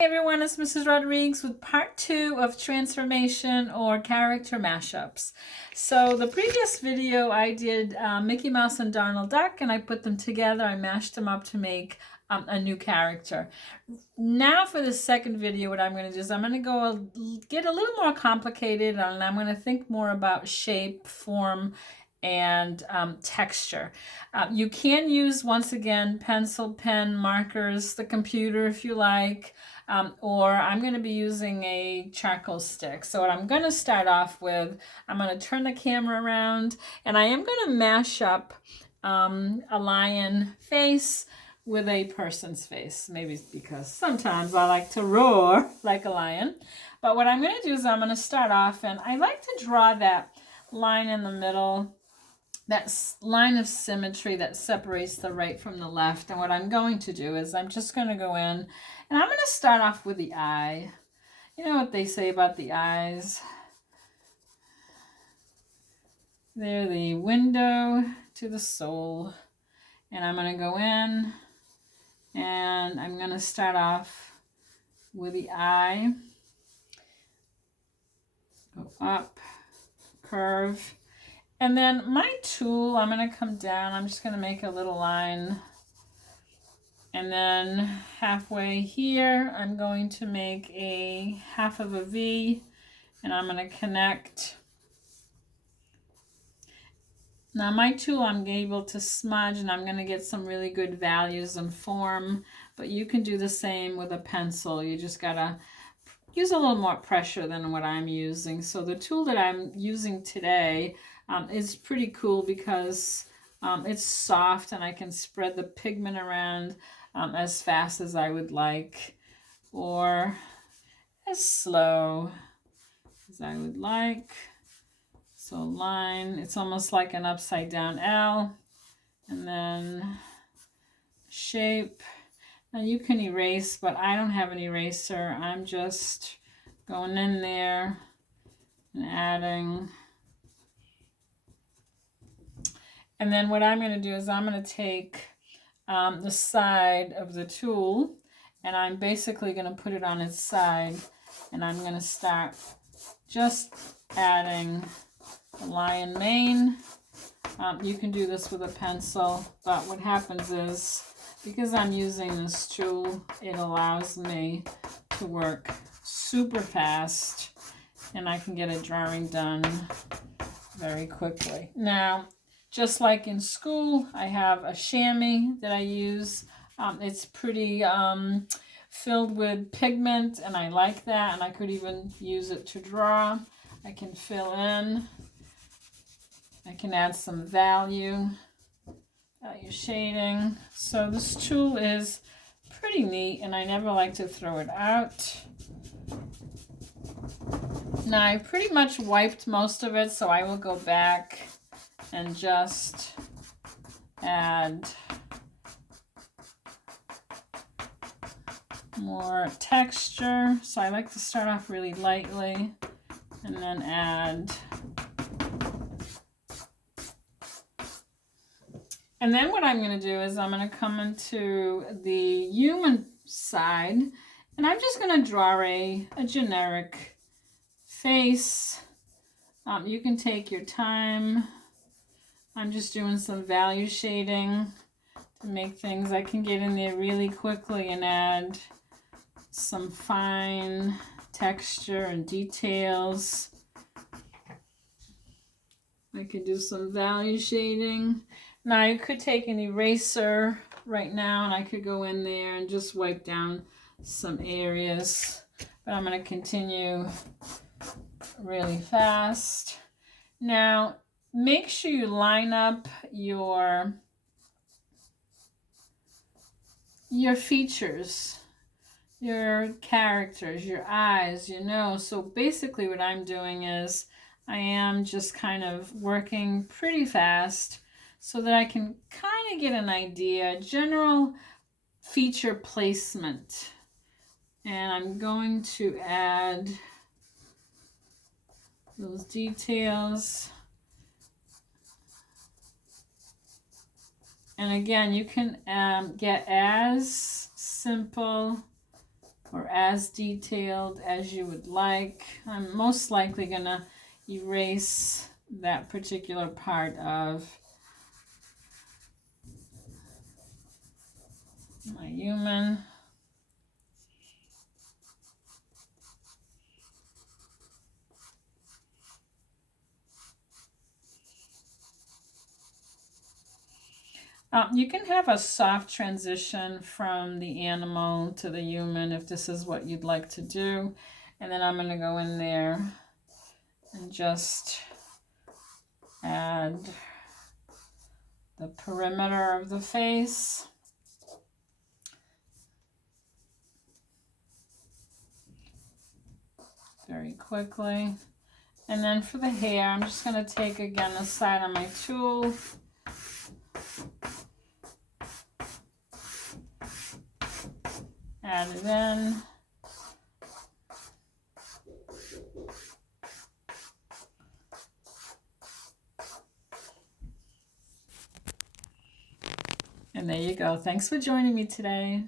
Hey everyone, it's Mrs. Rodriguez with part 2 of transformation or character mashups. So the previous video I did Mickey Mouse and Donald Duck, and I put them together. I mashed them up to make a new character. Now for the second video, what I'm going to do is I'm going to go get a little more complicated, and I'm going to think more about shape, form, and texture. You can use, once again, pencil, pen, markers, the computer if you like. Or I'm going to be using a charcoal stick. So what I'm going to start off with, I'm going to turn the camera around, and I am going to mash up a lion face with a person's face. Maybe it's because sometimes I like to roar like a lion. But what I'm going to do is I'm going to start off, and I like to draw that line in the middle, that line of symmetry that separates the right from the left. And what I'm going to do is I'm just going to go in, and I'm going to start off with the eye. You know what they say about the eyes? They're the window to the soul. And I'm going to go in, and I'm going to start off with the eye. Go up, curve. And then my tool, I'm going to come down. I'm just going to make a little line. And then halfway here, I'm going to make a half of a V, and I'm going to connect. Now my tool, I'm able to smudge, and I'm going to get some really good values and form, but you can do the same with a pencil. You just got to use a little more pressure than what I'm using. So the tool that I'm using today is pretty cool because it's soft, and I can spread the pigment around as fast as I would like, or as slow as I would like. So line, it's almost like an upside down L, and then shape. Now you can erase, but I don't have an eraser. I'm just going in there and adding. And then what I'm going to do is I'm going to take the side of the tool, and I'm basically going to put it on its side, and I'm going to start just adding the lion mane. You can do this with a pencil, but what happens is, because I'm using this tool, it allows me to work super fast, and I can get a drawing done very quickly. Now, just like in school, I have a chamois that I use. It's pretty filled with pigment, and I like that, and I could even use it to draw. I can fill in. I can add some value shading. So this tool is pretty neat, and I never like to throw it out. Now I pretty much wiped most of it, so I will go back and just add more texture. So I like to start off really lightly and then add. And then what I'm going to do is I'm going to come into the human side, and I'm just going to draw a generic face. You can take your time. I'm just doing some value shading to make things. I can get in there really quickly and add some fine texture and details. I could do some value shading. Now you could take an eraser right now, and I could go in there and just wipe down some areas, but I'm going to continue really fast. Now make sure you line up your features, your characters, your eyes, your nose. So basically what I'm doing is I am just kind of working pretty fast so that I can kind of get an idea, general feature placement. And I'm going to add those details. And again, you can get as simple or as detailed as you would like. I'm most likely gonna erase that particular part of my human. You can have a soft transition from the animal to the human if this is what you'd like to do. And then I'm going to go in there and just add the perimeter of the face. Very quickly. And then for the hair, I'm just going to take again the side of my tool. Add it in. And there you go. Thanks for joining me today.